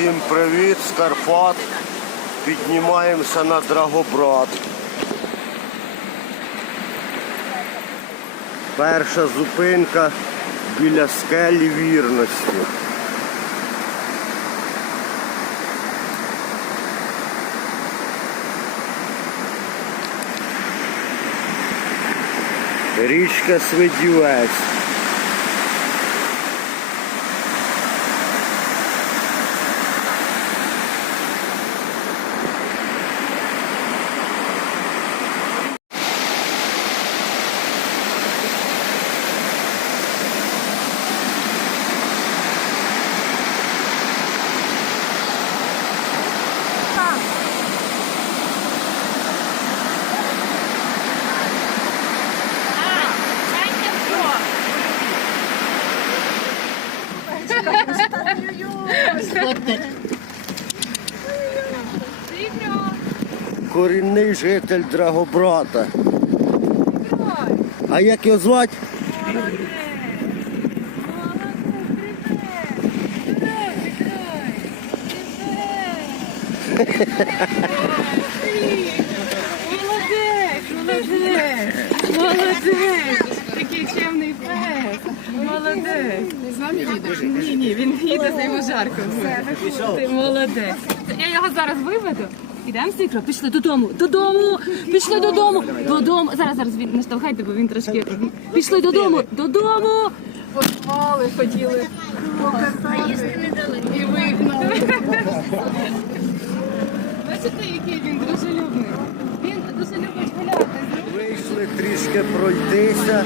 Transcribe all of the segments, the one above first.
Всім привіт з Карпат. Піднімаємося на Драгобрат. Перша зупинка біля скелі вірності. Річка Свидівець. Корінний житель Драгобрата. А як його звати? Молодець, молодець, молодець. Такий чемний пес. Молодець. З нами їдеш? Ні, ні, він їде, за йому жарко. Ти молодець. Я його зараз виведу. Ідемо сикро, пішли додому, додому, пішли додому, додому. Зараз, зараз він не штовхайте, бо він трошки. Пішли додому, додому. Поспали, хотіли. Дали. І вигнали. Бачите, який він дружелюбний? Він дуже любить гуляти. Вийшли трішки пройтися.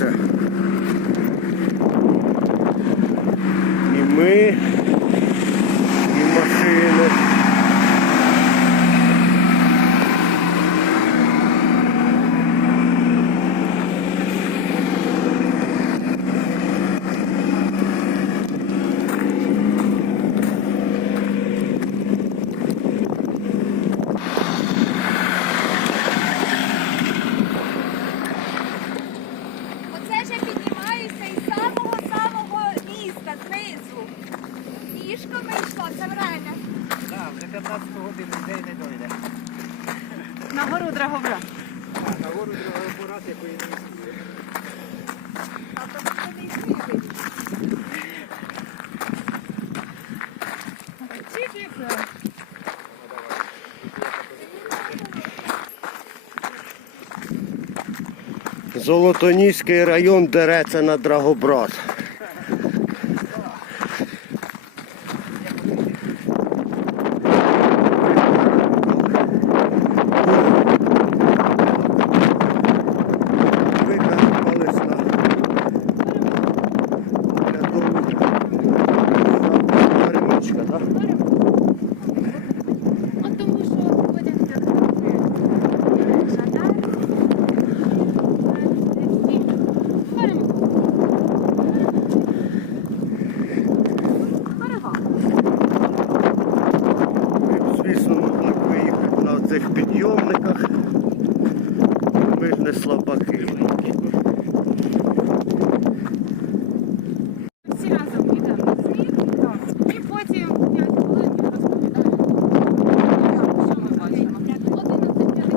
Russia. Золотоніський район дереться на Драгобрат. Викарпались на перемичка, так? А тому що ходять Жандар. Ми б, звісно, могли б виїхати на цих підйомниках. Ми ж не слабаки. Всі разом йдемо на звіт. Так. І потім 5 хвилин я розповідаю, що ми бачимо. 11.50.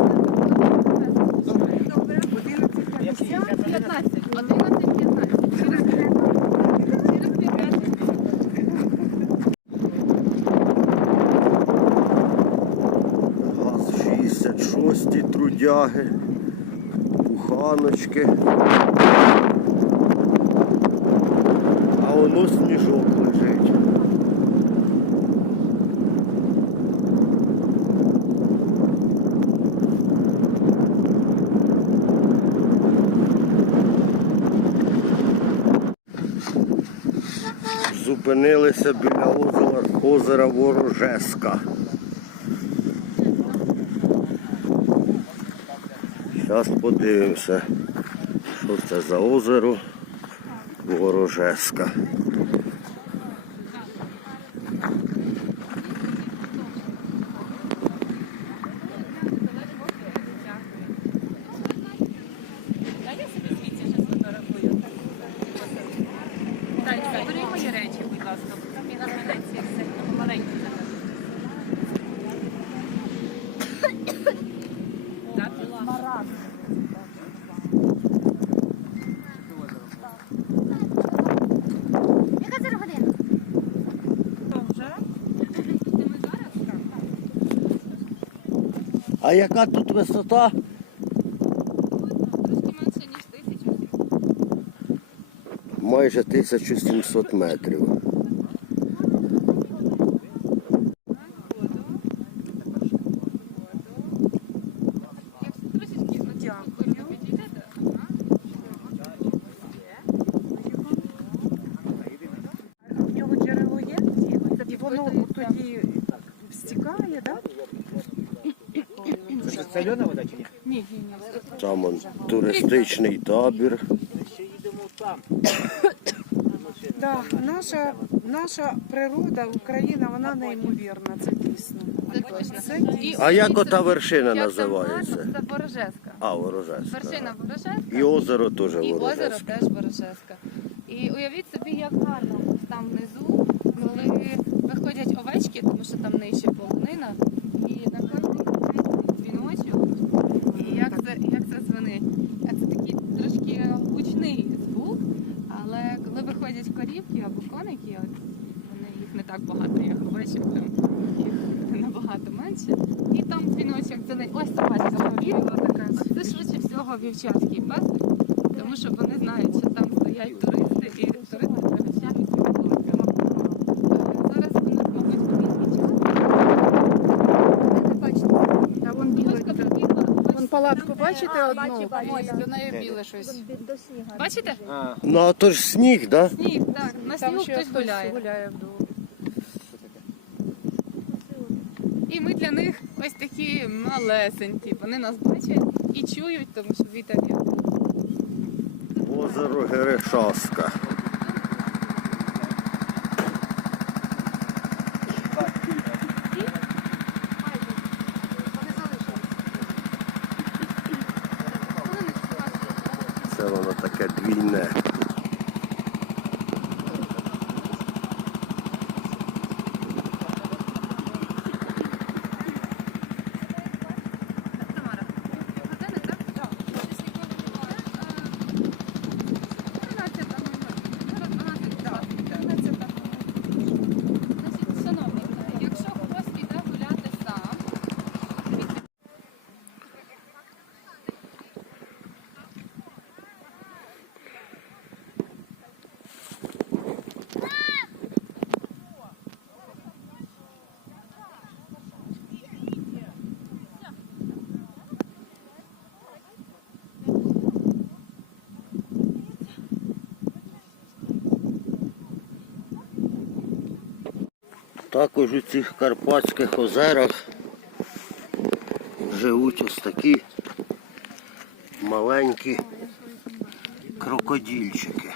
Добре. 11.50. 15. 11.15. Через 5 Через 5 ГАЗ 66 трудяги, буханочки. А воно сніжок лежить. Зупинилися біля озера, озера Ворожеска. Зараз подивимося, що це за озеро Ворожеска. А я собі звідси вже фотографую. Танечка, бери мої речі, будь ласка. Там є на Венеції все маленькі. Яка зараз година? А яка тут висота? Трошки менше, ніж тисячу. Майже 1700 метрів. Трошечки дякую. Підійдете? В нього джерело є, і воно тоді стікає, так? Це сольона вода чи ні? Ні, ні, ні. Там он, туристичний табір. Ще їдемо там. Так, наша, наша природа, Україна, вона неймовірна, це дійсно. Це дійсно. А як ота вершина називається? Це Ворожеска. А, Ворожеська. Вершина Ворожеска. І озеро теж І озеро Ворожеське. теж Ворожеска. І уявіть собі, як гарно там внизу, коли виходять овечки, тому що там нижче полонина, і на кожній дзвіночок, і як це, як це дзвонить. Це такий трошки гучний звук, але коли виходять корівки або коники, от вони їх не так багато, як овечок, їх набагато менше. І там дзвіночок дзвонить. Ось собачка корівка така. Це швидше всього вівчарський песик. Тому що вони знають, що там стоять туристи і туристи пригощаються колонками. Зараз у них, мабуть, помітні А вон біле. Кошка побігла. Вон палатку бачите одну? Ось до неї біле щось. Бачите? Ну а то ж сніг, да? Сніг, так. На Там снігу ще хтось гуляє. І ми для них ось такі малесенькі. Вони нас бачать і чують, тому що вітер є. Озеро Герешаска. Це воно таке двійне. Тамара, години, так? Так. Щось ніколи немає. 12, так. Значить, шановні, якщо хтось іде гуляти сам, Також у цих Карпатських озерах живуть ось такі маленькі крокодильчики.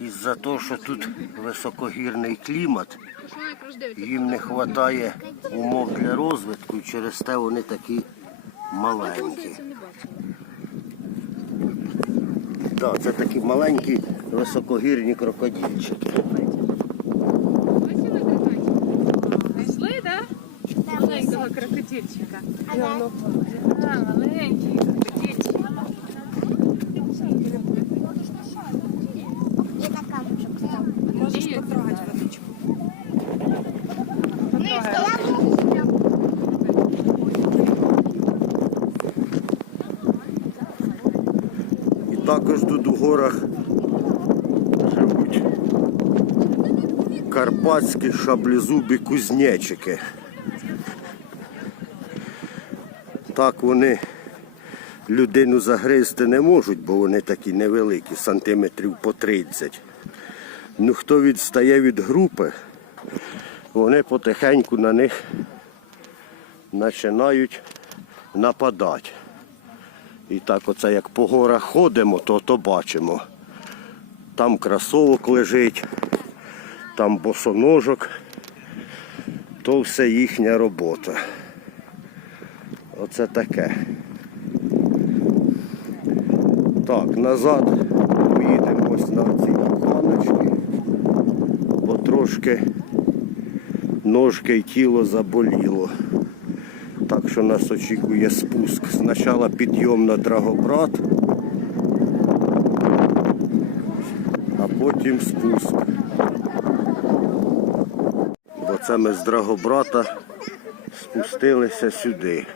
Із-за того, що тут високогірний клімат, їм не вистачає умов для розвитку, і через те вони такі маленькі. Так, це такі маленькі високогірні крокодильчики. Маленького крокодильчика. А, маленький крокодильчик. Можеш потрогати водичку. І також тут у горах живуть карпатські шаблезубі кузнечики. Так вони людину загризти не можуть, бо вони такі невеликі, сантиметрів по 30. Ну хто відстає від групи, вони потихеньку на них починають нападати. І так оце як по горах ходимо, то то бачимо. Там красовок лежить, там босоножок, то все їхня робота. Оце таке. Так, назад поїдемо ось на ці ханочки, бо трошки ножки і тіло заболіло. Так що нас очікує спуск. Спочатку підйом на Драгобрат, а потім спуск. Бо це ми з Драгобрата спустилися сюди.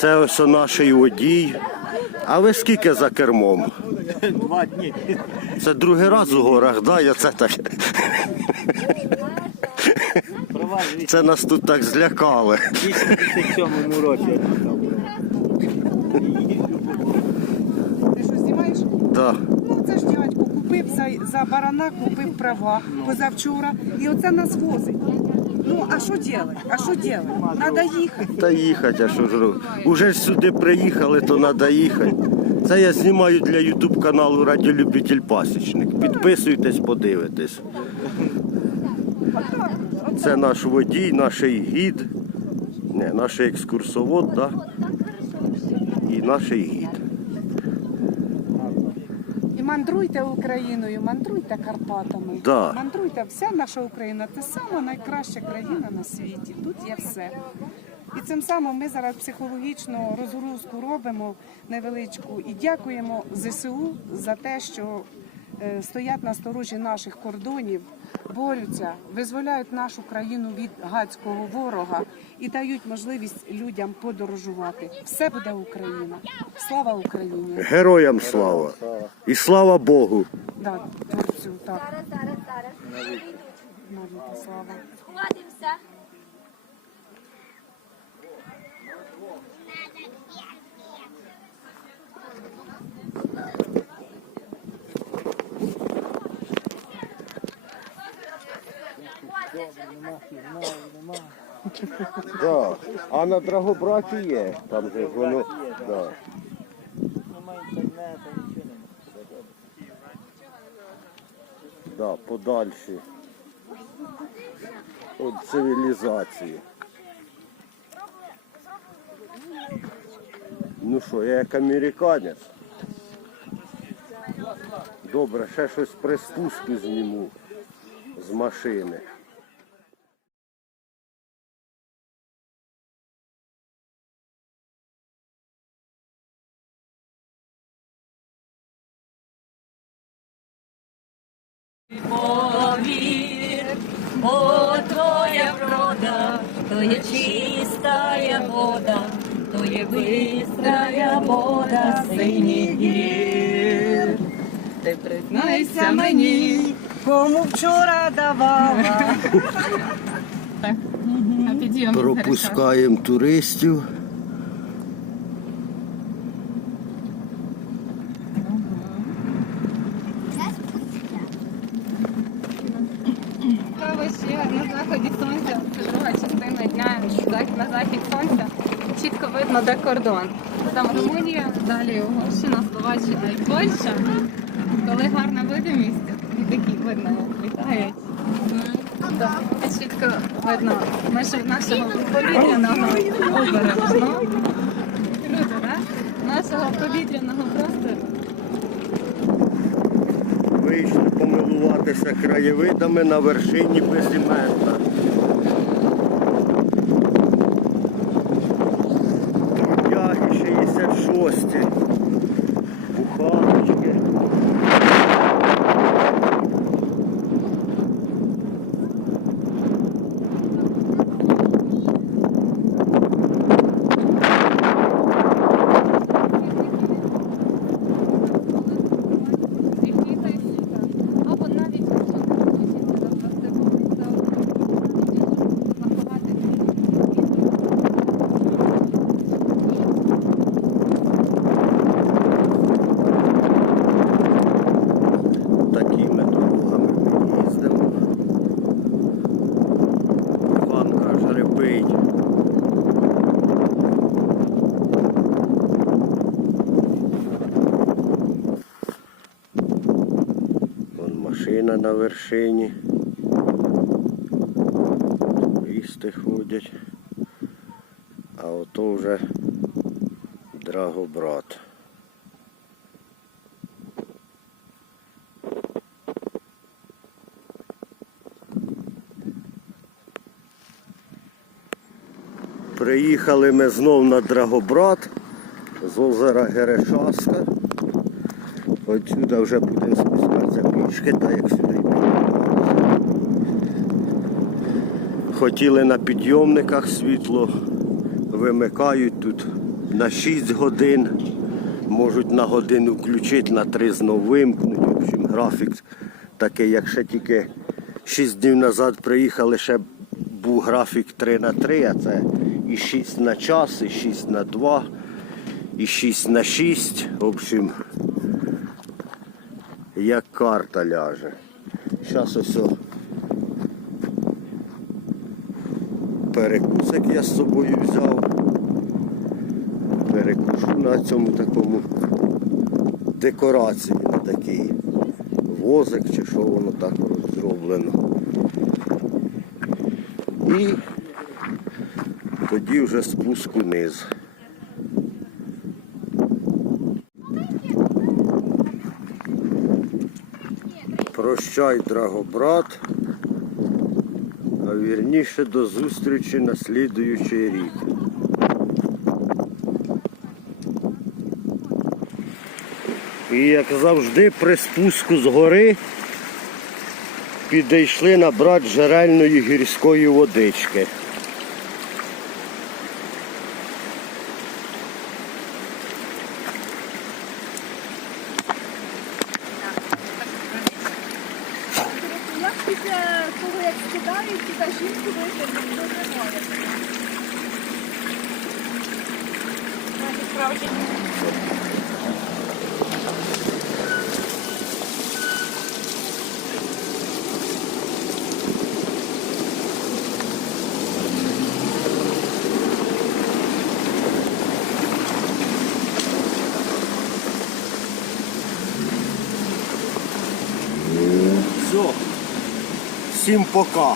Це ось наш водій. А ви скільки за кермом? Два дні. Це другий раз у горах, да? Я це так. Це нас тут так злякали. в 87 році. Ти що знімаєш? Да. Ну це ж дядько купив за, за барана, купив права позавчора. І оце нас возить. Ну, а що робити? А що робити? Треба їхати. Та їхати, а що ж робити? Уже ж сюди приїхали, то треба їхати. Це я знімаю для Ютуб каналу Радіолюбитель Пасічник. Підписуйтесь, подивитесь. Це наш водій, наш гід, не, наш екскурсовод, да? і наш гід. Мандруйте Україною, мандруйте Карпатами. Да. Мандруйте, вся наша Україна це сама найкраща країна на світі. Тут є все. І цим самим ми зараз психологічно розгрузку робимо невеличку і дякуємо ЗСУ за те, що е, стоять на сторожі наших кордонів, борються, визволяють нашу країну від гадського ворога і дають можливість людям подорожувати. Все буде Україна. Слава Україні! Героям слава! І слава Богу! Да, творцю, так, Зараз, зараз, зараз. Да. А на Драгобраті є. Там же воно. Да. Немає інтернету, нічого немає. Да, подальші. От цивілізації. Ну що, я як американець. Добре, ще щось при спуску зніму з машини. Кому вчора давала? А підйом Пропускаємо туристів. Ще на заході сонця, це друга частина дня, на захід сонця. Чітко видно, де кордон. Там Румунія, далі Угорщина, Словаччина і Польща. Коли гарна видимість, такі видно, як літають. Так, чітко видно межі нашого повітряного обережно. Круто, так? Нашого повітряного простору. Вийшли помилуватися краєвидами на вершині Безімента. Машина на вершині. Туристи ходять. А ото вже Драгобрат. Приїхали ми знов на Драгобрат з озера Герешаска. Отсюди вже будемо так як сюди. Хотіли на підйомниках світло, вимикають тут на 6 годин, можуть на годину включити, на 3 знову вимкнуть. В общем, графік такий, як ще тільки 6 днів назад приїхали, ще був графік 3 на 3, а це і 6 на час, і 6 на 2, і 6 на 6. В общем, як карта ляже. Зараз ось перекусик я з собою взяв. Перекушу на цьому такому декорації на такий возик чи що воно так зроблено. І тоді вже спуск униз. Прощай, Драгобрат, а вірніше до зустрічі на слідуючий рік. І як завжди при спуску з гори підійшли набрати джерельної гірської водички. Всім пока.